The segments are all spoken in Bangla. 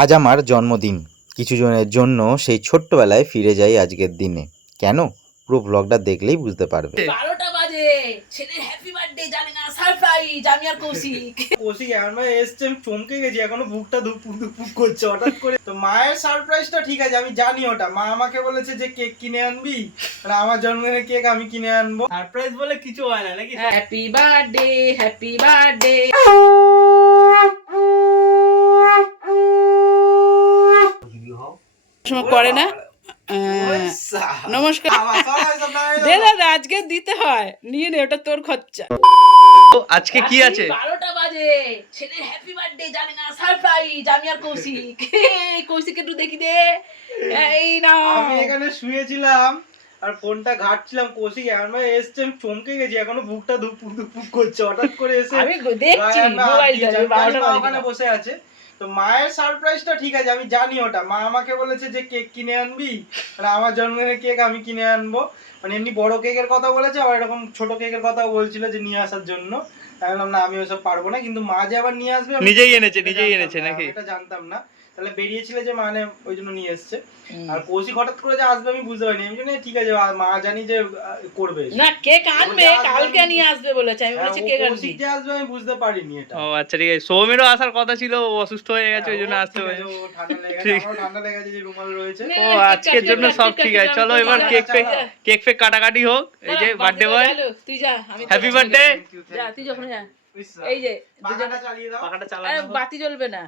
আজ আমার জন্মদিন। কিছুজনের জন্য সেই ছোট্টবেলায় ফিরে যাই আজকের দিনে। কেন? পুরো ব্লগটা দেখলেই বুঝতে পারবে। 12টা বাজে, ছেলের হ্যাপি বার্থডে জানে না, সারপ্রাইজ। আমি আর কৌশিক কৌশিক এমন এসছে, আমি চমকে গেছি, এখনো বুকটা ধুকপুক ধুকপুক করছে হঠাৎ করে। তো মায়ের সারপ্রাইজটা ঠিক আছে, আমি জানি ওটা। মা আমাকে বলেছে যে কেক কিনে আনবি, আর আমার জন্মদিনের কেক আমি কিনে আনবো। সারপ্রাইজ বলে কিছু হয় না নাকি? Happy birthday, happy birthday. করে না নমস্কার দে দাদা, আজকে দিতে হয়, নিয়ে নে, ওটা তোর খরচা। আজকে কি আছে? 12টা বাজে, ছেলের হ্যাপি বার্থডে জানে না, সারপ্রাইজ। আমি আর কৌশিক কৌশিক একটু দেখি দে। এই না, আমি এখানে শুয়েছিলাম আর ফোনটা ঘাটছিলাম, কৌশিক এমন এসছে, আমি চমকে গেছি, এখনো বুকটা ধুকপুক ধুকপুক করছে হঠাৎ করে এসে। আমি দেখছি মোবাইল ওখানে বসে আছে। তো মায়ের সারপ্রাইজটা ঠিক আছে, আমি জানি ওটা। মা আমাকে বলেছে যে কেক কিনে আনবি, আর আমার জন্মদিনের কেক আমি কিনে আনবো। মানে এমনি বড় কেকের কথা বলেছে, আবার এরকম ছোট কেকের কথাও বলছিল যে নিয়ে আসার জন্য। আমি বললাম না, আমি ওসব পারবো না, কিন্তু মা যে আবার নিয়ে আসবে নিজেই এনেছে নাকি? এটা জানতাম না। তাহলে বেরিয়েছিল যে মানে ওই জন্য নিয়ে এসছে। আর কৌশিক হঠাৎ করে যে আসবে আমি বুঝতে পারিনি। আমি জানি ঠিক আছে, মা জানি যে করবে না, কেক আনবে, কালকে নিয়ে আসবে বলেছে। আমি বলেছি কেক আনবি। কৌশিক যে আসবে আমি বুঝতে পারিনি এটা। ও আচ্ছা, ঠিক আছে। সৌমেরও আসার কথা ছিল, ও অসুস্থ হয়ে গেছে, ওই জন্য আসতে হয়েছে। ঠান্ডা লেগে গেছে, যে রুমাল রয়েছে। ও আজকের জন্য সব ঠিক আছে। চলো এবার কেক ফেক কাটাকাটি হোক। এই যে বার্থডে বয়, তুই যা, আমি হ্যাপি বার্থডে। যা, তুই যখন যা। এই যে পাখাটা চালিয়ে দাও। পাখাটা আরে চালানো। বাতি জ্বলবে না।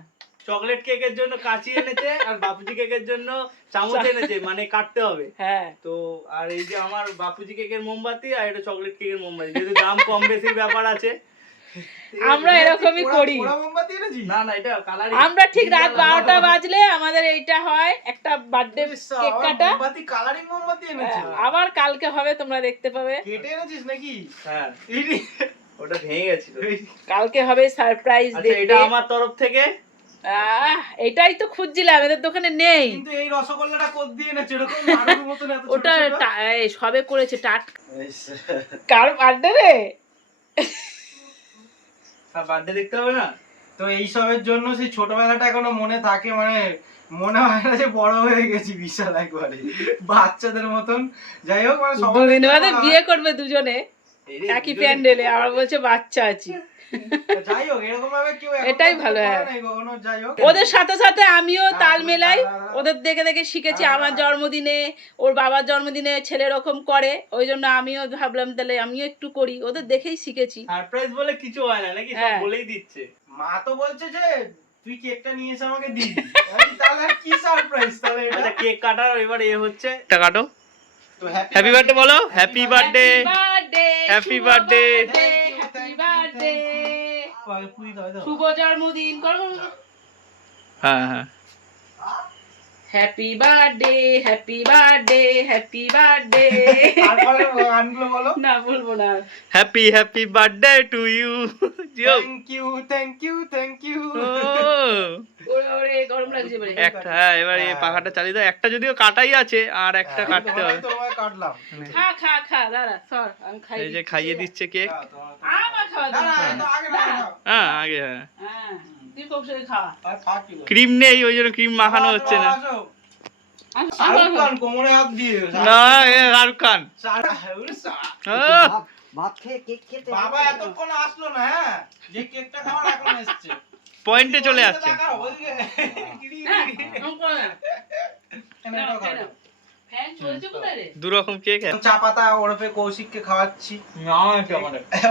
চকলেট কেকের জন্য কাঁচি এনেছে, আর বাপুজি কেকের জন্য চামচ এনেছে, মানে কাটতে হবে। হ্যাঁ, তো আর এই যে আমার বাপুজি কেকের মোমবাতি, আর এটা চকলেট কেকের মোমবাতি, যেহেতু দাম কম বেশির ব্যাপার আছে। আমরা এরকমই করি। না না, এটা কালার। আমরা ঠিক রাত 12টা বাজলে আমাদের এইটা হয়, একটা বার্থডে কেক কাটা। মোমবাতি, কালারিং মোমবাতি এনেছে। আবার কালকে হবে, তোমরা দেখতে পাবে। কেটে এনেছিস নাকি? হ্যাঁ, ওটা ভেঙে গেছিল। কালকে হবে সারপ্রাইজ আচ্ছা, দেখতে। এটা আমার তরফ থেকে। এটাই তো খুঁজছিলাম, এদের দোকানে নেই। কিন্তু এই রসগোল্লাটা কত দিয়ে এনেছে, এরকম নাড়ুর মতন এত ছোট ওটা ছোট? এই সবে করেছে, কার বার্থডে রে? বার্থডে দেখতে হবে না তো এইসবের জন্য সেই ছোটবেলাটা এখনো মনে থাকে, মানে মনে হয় না যে বড় হয়ে গেছি বিশাল একবারে বাচ্চাদের মতন। যাই হোক, মানে দুদিন বাদে বিয়ে করবে দুজনে একই প্যান্ডেলে, আবার বলছে বাচ্চা আছি। যাই হোক, এরকম ভাবে কেউ এটাই ভালো। হ্যাঁ, যাই হোক, ওদের সাথে সাথে আমিও তাল মেলাই, ওদের দেখে দেখে শিখেছি। আমার জন্মদিনে, ওর বাবার জন্মদিনে ছেলে এরকম করে, ওই জন্য আমিও ভাবলাম তাহলে আমিও একটু করি, ওদের দেখেই শিখেছি। সারপ্রাইজ বলে কিছু হয় না নাকি? সব বলেই দিচ্ছে। মা তো বলছে যে তুই কেকটা নিয়ে এসে আমাকে দিবি। তাহলে আর কি সারপ্রাইজ তাহলে এটা? আচ্ছা, কেক কাটার এবার হচ্ছে, এটা কাটো। তো হ্যাপি বার্থডে বলো। Happy birthday, happy birthday, happy birthday, শুভ জন্মদিন করো। হ্যাঁ হ্যাঁ, happy birthday, happy birthday, happy birthday. তারপরে গানগুলো বলো। না, বলবো না। Happy happy birthday to you. Thank you, thank you, thank you. ওরে ওরে, গরম লাগছে এবারে। একটা, হ্যাঁ, এবার এই পাখাটা চালিয়ে দাও। একটা যদিও কাটাই আছে, আর একটা কাটতে হবে। তোমায় কাটলাম। খা খা খা, দাঁড়া সর, আমি খাই। এই যে খাইয়ে দিচ্ছে কেক। আমার খাওয়া না দাও। না, আগে না। হ্যাঁ আগে, হ্যাঁ। হ্যাঁ, তুই কম করে খা। আর খা কি? ক্রিম নেই, ওই জন্য ক্রিম মাখানো হচ্ছে না। শাহরুখ খান কোমরে হাত দিয়ে। না, শাহরুখ খান। বাবা এতক্ষণ আসলো না, হ্যাঁ, যে কেকটা খাওয়ার এখন এসেছে। পয়েন্টে চলে আসছে। ফ্যান চলছে কোথায় রে? দু রকম কেক। চা পাতা ওরফে কৌশিককে খাওয়াচ্ছি।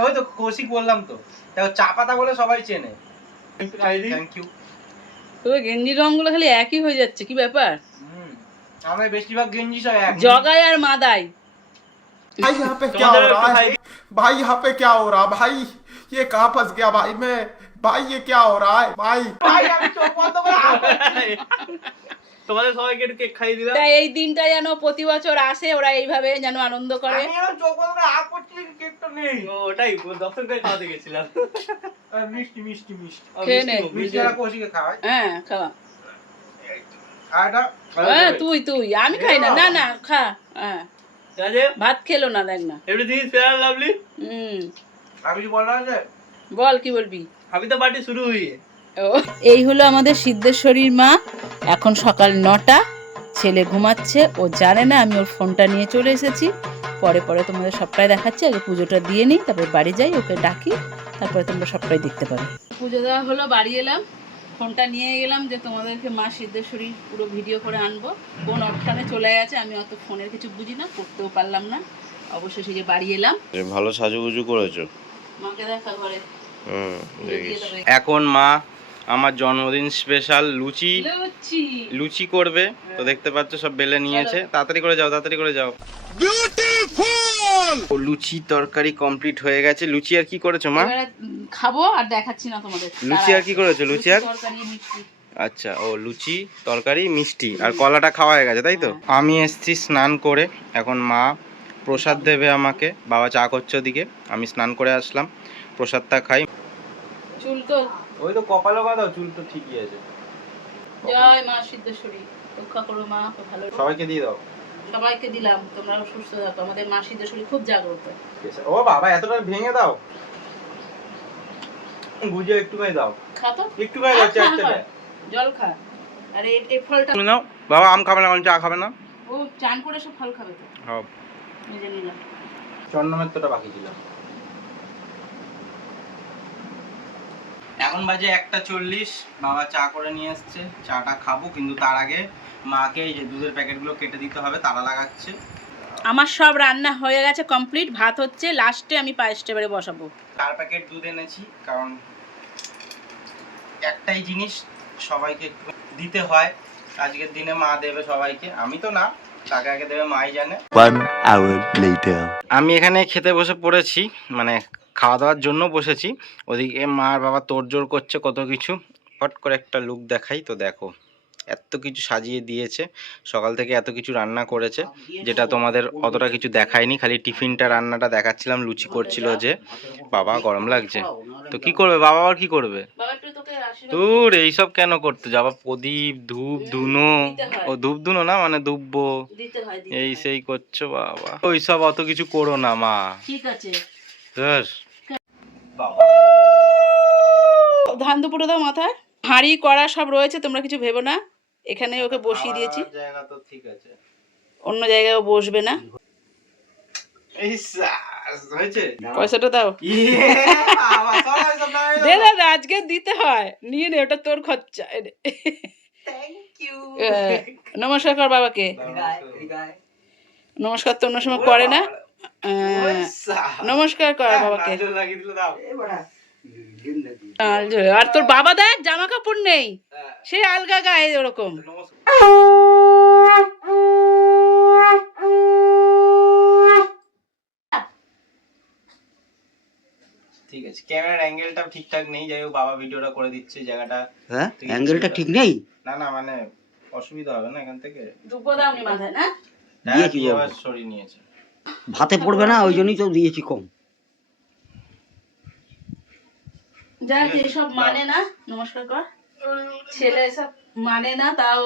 ওই তো কৌশিক বললাম তো, দেখো চা পাতা বলে সবাই চেনে। Thank you. তোর গেঞ্জি রঙগুলো খালি একই হয়ে যাচ্ছে, কি ব্যাপার? আমার বেশিরভাগ গেঞ্জি সব এক। জগাই আর মাদাই। भाई यहाँ पे क्या हो रहा है भाई? यहाँ पे क्या हो रहा है भाई? ये कहाँ फंस गया भाई मैं? भाई ये क्या हो रहा है भाई? ভাই আমি চোখ বন্ধ করে তোমাদের সবাইকে একটু কেক খাইয়ে দিলাম। তাই এই দিনটা যেন প্রতি বছর আসে, ওরা এইভাবে যেন আনন্দ করে। আমি এখন চোখ বন্ধ করে আপ করছি, কেকটা নেই। ওটাই দর্শকদের খাওয়াতে গেছিলাম। মিষ্টি মিষ্টি মিষ্টি খেয়ে নে। মিষ্টি আর কৌশিকে খাওয়াই। হ্যাঁ, খাওয়া। আর এটা হ্যাঁ, তুই আমি খাই না। না না, খা। হ্যাঁ, ভাত খেলো না, দেখ না। Everything is fair lovely. আমি কি বললাম যে বল, কি বলবি? अभी तो पार्टी शुरू हुई है। এই হলো আমাদের সিদ্ধেশ্বরীর মা। এখন সকাল 9টা, ছেলে ঘুমাচ্ছে, ও জানে না আমি ওর ফোনটা নিয়ে চলে এসেছি। পরে পরে তোমাদের সবটাই দেখাচ্ছি, আগে পুজোটা দিয়ে নিই, তারপরে বাড়ি যাই, ওকে ডাকি, তারপরে তোমরা সবটাই দেখতে পারো। পুজো দেওয়া হলো, বাড়ি এলাম, ফোনটা নিয়ে গেলাম যে তোমাদেরকে মা সিদ্ধেশ্বরীর পুরো ভিডিও করে আনবো। কোন অপশানে চলে গেছে, আমি অত ফোনের কিছু বুঝি না, করতেও পারলাম না। অবশ্যই সেই যে বাড়ি এলাম। ভালো সাজুগুজু করেছো। মাকে দেখা ঘরে। এখন মা আমার জন্মদিন স্পেশাল লুচি লুচি লুচি করবে, তো দেখতে পাচ্ছ সব বেলে নিয়েছে। তাড়াতাড়ি করে যাও, তাড়াতাড়ি করে যাও। ও লুচি তরকারি কমপ্লিট হয়ে গেছে। লুচি আর কি করেছো মা? এবারে খাবো আর দেখাচ্ছি না তোমাদের। লুচি আর কি করেছো? লুচি আর তরকারি মিষ্টি। আচ্ছা, ও লুচি তরকারি মিষ্টি আর কলাটা খাওয়া হয়ে গেছে, তাই তো? আমি এসছি স্নান করে, এখন মা প্রসাদ দেবে আমাকে। বাবা চা করছে ওদিকে, আমি স্নান করে আসলাম, প্রসাদটা খাই। চুল তো ওই তো কপালে বাঁধাও, চুল তো ঠিকই আছে। জয় মা সিদ্ধেশ্বরী, রক্ষা করো মা, ভালো সবাইকে দিয়ে দাও। সবাইকে দিলাম, তোমরাও সুস্থ থাকো। আমাদের মা সিদ্ধেশ্বরী খুব জাগ্রত। ও বাবা, এতটা ভেঙে দাও, বুঝিয়ে একটুখানি দাও, খা তো, একটুখানি দাও, চারটে জল খা। আর এই ফলটা তুমি নাও। বাবা আম খাবে না, চা খাবে না? ও চান করে সব ফল খাবে তো। হ্যাঁ, নিজে নিলাম। চন্দ্রমের তোটা বাকি ছিল। এখন বাজে 1:40, বাবা চা করে নিয়ে এসছে, চাটা খাবো, কিন্তু তার আগে মাকে এই যে দুধের প্যাকেটগুলো কেটে দিতে হবে, তালা লাগাচ্ছে। আমার সব রান্না হয়ে গেছে কমপ্লিট, ভাত হচ্ছে, লাস্টে আমি পায়েসটা এবারে বসাবো। 4 প্যাকেট দুধ এনেছি, কারণ একটাই জিনিস সবাইকে একটু দিতে হয়। আজকের দিনে মা দেবে সবাইকে, আমি তো না, তাকে আগে দেবে মাই জানে। 1 hour later. আমি এখানে খেতে বসে পড়েছি, মানে খাওয়া দাওয়ার জন্য বসেছি। ওদিকে মা আর বাবা তোড়জোড় করছে কত কিছু। ফট করে একটা লুক দেখাই তো, দেখো এত কিছু সাজিয়ে দিয়েছে, সকাল থেকে এত কিছু রান্না করেছে, যেটা তোমাদের অতটা কিছু দেখায়নি, খালি টিফিনটা রান্নাটা দেখাচ্ছিলাম। লুচি করছিল যে, বাবা গরম লাগছে তো কি করবে, বাবা আবার কি করবে? তোর এইসব কেন করতে যাবা? প্রদীপ ধূপ ধুনো, ও ধূপ ধুনো না মানে দুব্বো, এই সেই করছো বাবা, ওইসব অত কিছু করো না মা, ঠিক আছে? ধান দুপুরে দাও মাথায়, হাঁড়ি কড়া সব রয়েছে, তোমরা কিছু ভেবো না। এখানে ওকে বসিয়ে দিয়েছি, জায়গা তো ঠিক আছে, অন্য জায়গায় ও বসবে না। হয়েছে, পয়সাটা দাও। দে দাদা, আজকে দিতে হয়, নিয়ে নে, ওটা তোর খরচা। নমস্কার কর বাবাকে। নমস্কার তো অন্য সময় করে না, নমস্কার কর বাবাকে। আর তোর বাবা দেখ জামা কাপড় নেই, সে আলগা গায়ে ওরকম। ঠিক আছে, ক্যামেরার অ্যাঙ্গেলটা ঠিকঠাক নেই, যাই হোক বাবা ভিডিওটা করে দিচ্ছে জায়গাটা। হ্যাঁ, অ্যাঙ্গেলটা ঠিক নেই। না না, মানে অসুবিধা হবে না এখান থেকে। দুব্বো দাও নি মাথায় না, দিয়েছি যাবো। আবার সরিয়ে নিয়েছে, ভাতে পড়বে না, ওই জন্যই তো দিয়েছি কম। যাক এসব মানে না, নমস্কার কর। ছেলে এসব মানে না, তাও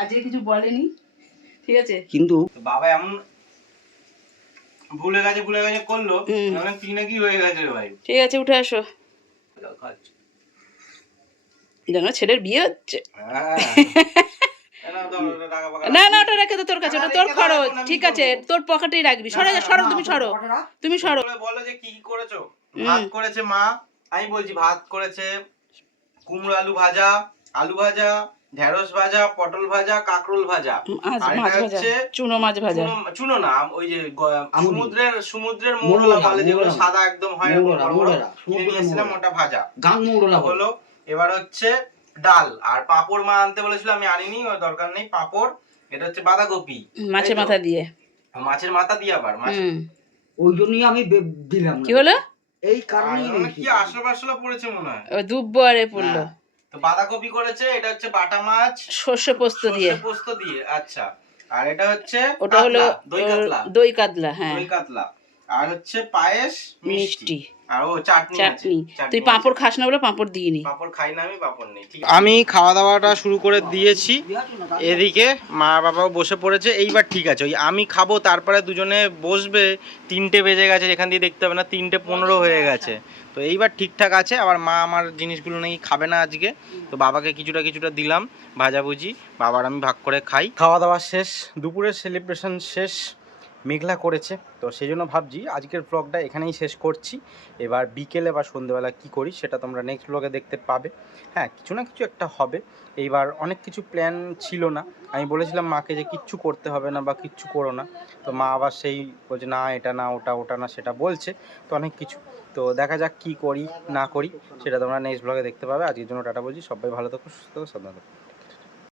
আজকে কিছু বলেনি, ঠিক আছে? কিন্তু বাবা এমন ভুলে গেছে করলো, মানে তুই নাকি হয়ে গেছে রে ভাই। ঠিক আছে, উঠে আসো, জানো ছেলের বিয়ে হচ্ছে। না না, ওটা রেখে দে তোর কাছে, ওটা তোর খরচ, ঠিক আছে? তোর পকেটেই রাখবি। সরো সরো, তুমি সরো, তুমি সরো। বলো যে কি করেছো? ভাত করেছে মা, আমি বলছি ভাত করেছে, কুমড়ো আলু ভাজা, ঢেঁড়স ভাজা, পটল ভাজা, কাঁকরোল ভাজা, আর মাছ এটা ভাজা, হচ্ছে চুনো মাছ ভাজা। চুনো না, ওই যে সমুদ্রের মৌরলা বলে, যেগুলো সাদা একদম হয়, কিনে নিয়ে এসেছিলাম, ওটা ভাজা হলো। এবার হচ্ছে ডাল আর পাঁপড় মা আনতে বলেছিল, আমি আনিনি, ওর দরকার নেই পাঁপড়। এটা হচ্ছে বাঁধাকপি মাছের মাথা দিয়ে, মাছের মাথা দিয়ে, আবার মাছ, ওই জন্যই আমি দিলাম। কি হলো? এই কারণেই কি আসলা পড়েছে মনে হয়, দুব্বো আরে পড়লো। তো বাঁধাকপি করেছে, এটা হচ্ছে বাটা মাছ সর্ষে পোস্ত দিয়ে, আচ্ছা। আর এটা হচ্ছে ওটা হলো দই কাতলা, দই কাতলা, হ্যাঁ দই কাতলা। আর হচ্ছে পায়েস, মিষ্টি, আর ও চাটনি আছে। চাটনি। চাটনি তুই আছে। পাঁপড় খাস না বলে পাঁপড় দিইনি। পাঁপড় খাই না, আমি পাঁপড় নেই। ঠিক আছে। আমি খাওয়া দাওয়াটা শুরু করে দিয়েছি, এদিকে মা বাবাও বসে পড়েছে। এইবার ঠিক আছে, ওই আমি খাবো তারপরে দুজনে বসবে, 3টে বেজে গেছে, এখান দিয়ে দেখতে হবে না 3:15 হয়ে গেছে। তো এইবার ঠিকঠাক আছে। আবার মা আমার জিনিসগুলো নাকি খাবে না আজকে, তো বাবাকে কিছুটা দিলাম ভাজাভুজি, বাবার আমি ভাগ করে খাই। খাওয়া দাওয়া শেষ, দুপুরের সেলিব্রেশন শেষ, মেঘলা করেছে, তো সেই জন্য ভাবছি আজকের ব্লগটা এখানেই শেষ করছি। এবার বিকেলে বা সন্ধ্যেবেলা কি করি সেটা তোমরা নেক্সট ব্লগে দেখতে পাবে। হ্যাঁ, কিছু না কিছু একটা হবে। এইবার অনেক কিছু প্ল্যান ছিল না, আমি বলেছিলাম মাকে যে কিচ্ছু করতে হবে না বা কিচ্ছু করো না, তো মা আবার সেই বলছে না এটা না ওটা না সেটা বলছে, তো অনেক কিছু। তো দেখা যাক কি করি না করি সেটা তোমরা নেক্সট ব্লগে দেখতে পাবে। আজকের জন্য টাটা বলছি, সবাই ভালো থাকো, সুস্থ থাকো, সাবধানে থাকো।